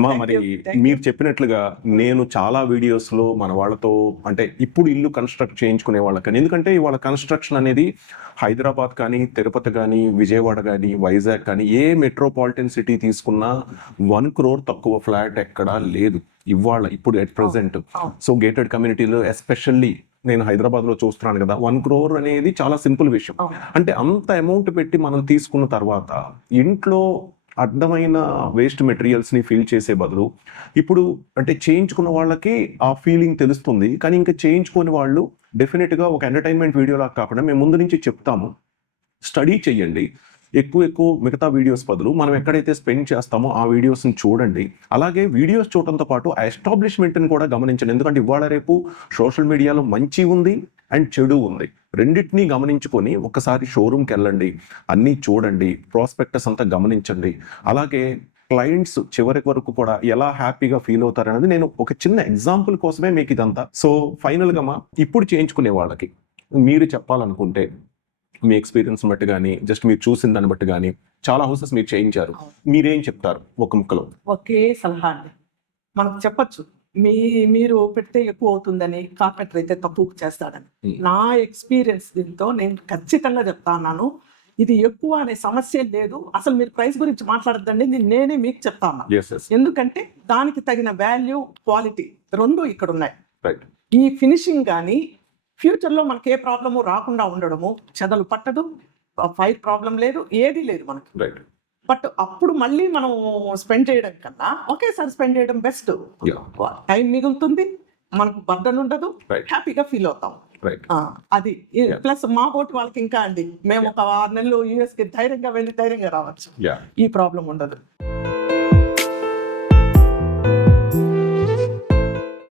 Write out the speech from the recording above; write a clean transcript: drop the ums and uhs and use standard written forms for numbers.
అమ్మా మరి మీరు చెప్పినట్లుగా నేను చాలా వీడియోస్లో మన వాళ్ళతో అంటే ఇప్పుడు ఇల్లు కన్స్ట్రక్ట్ చేయించుకునే వాళ్ళకని, ఎందుకంటే ఇవాళ కన్స్ట్రక్షన్ అనేది హైదరాబాద్ కానీ, తిరుపతి కానీ, విజయవాడ కానీ, వైజాగ్ కానీ ఏ మెట్రోపాలిటన్ సిటీ తీసుకున్నా 1 crore తక్కువ ఫ్లాట్ ఎక్కడా లేదు ఇవాళ ఇప్పుడు ఎట్ ప్రెసెంట్. సో గేటెడ్ కమ్యూనిటీలో ఎస్పెషల్లీ నేను హైదరాబాద్లో చూస్తున్నాను కదా, 1 crore అనేది చాలా సింపుల్ విషయం. అంటే అంత అమౌంట్ పెట్టి మనం తీసుకున్న తర్వాత ఇంట్లో అడ్డమైన వేస్ట్ మెటీరియల్స్ని ఫిల్ చేసే బదులు ఇప్పుడు అంటే చేయించుకున్న వాళ్ళకి ఆ ఫీలింగ్ తెలుస్తుంది, కానీ ఇంకా చేయించుకునే వాళ్ళు డెఫినెట్గా ఒక ఎంటర్టైన్మెంట్ వీడియోలా కాకుండా మేము ముందు నుంచి చెప్తాము, స్టడీ చెయ్యండి. ఎక్కువ మిగతా వీడియోస్ బదులు మనం ఎక్కడైతే స్పెండ్ చేస్తామో ఆ వీడియోస్ని చూడండి. అలాగే వీడియోస్ చూడటంతో పాటు ఆ ఎస్టాబ్లిష్మెంట్ని కూడా గమనించండి. ఎందుకంటే ఇవాళ రేపు సోషల్ మీడియాలో మంచి ఉంది అండ్ చెడు ఉంది, రెండింటినీ గమనించుకొని ఒకసారి షోరూమ్కి వెళ్ళండి, అన్నీ చూడండి, ప్రాస్పెక్టస్ అంతా గమనించండి. అలాగే క్లయింట్స్ చివరి వరకు కూడా ఎలా హ్యాపీగా ఫీల్ అవుతారనేది నేను ఒక చిన్న ఎగ్జాంపుల్ కోసమే మీకు ఇదంతా. సో ఫైనల్గా ఇప్పుడు చేయించుకునే వాళ్ళకి మీరు చెప్పాలనుకుంటే మీ ఎక్స్పీరియన్స్ బట్టి కానీ, జస్ట్ మీరు చూసిన దాన్ని బట్టి కానీ, చాలా హౌసెస్ మీరు చేయించారు, మీరేం చెప్తారు ఒక ముక్కలో? ఒకే సలహా అండి, మనకు చెప్పచ్చు మీరు పెడితే ఎక్కువ అవుతుందని, కార్పెంటర్ అయితే తక్కువ చేస్తాడని. నా ఎక్స్పీరియన్స్ దీంతో నేను ఖచ్చితంగా చెప్తాను, ఇది ఎక్కువ అనే సమస్య లేదు. అసలు మీరు ప్రైస్ గురించి మాట్లాడద్దండి, నేనే మీకు చెప్తాను. ఎందుకంటే దానికి తగిన వాల్యూ, క్వాలిటీ రెండు ఇక్కడ ఉన్నాయి. ఈ ఫినిషింగ్ కానీ ఫ్యూచర్లో మనకి ఏ ప్రాబ్లము రాకుండా ఉండడము, చెదలు పట్టదు, ఫైర్ ప్రాబ్లం లేదు, ఏది లేదు మనకి. బట్ అప్పుడు మళ్ళీ మనం స్పెండ్ చేయడం కన్నా ఒకేసారి స్పెండ్ చేయడం బెస్ట్. టైం మిగులుతుంది, మనకు బర్డన్ ఉండదు, హ్యాపీగా ఫీల్ అవుతాం. అది ప్లస్ మా బోటి వాళ్ళకి ఇంకా అండి, మేము ఒక 6 నెలలు US కి ధైర్యంగా వెళ్ళి ధైర్యంగా రావచ్చు, ఈ ప్రాబ్లం ఉండదు.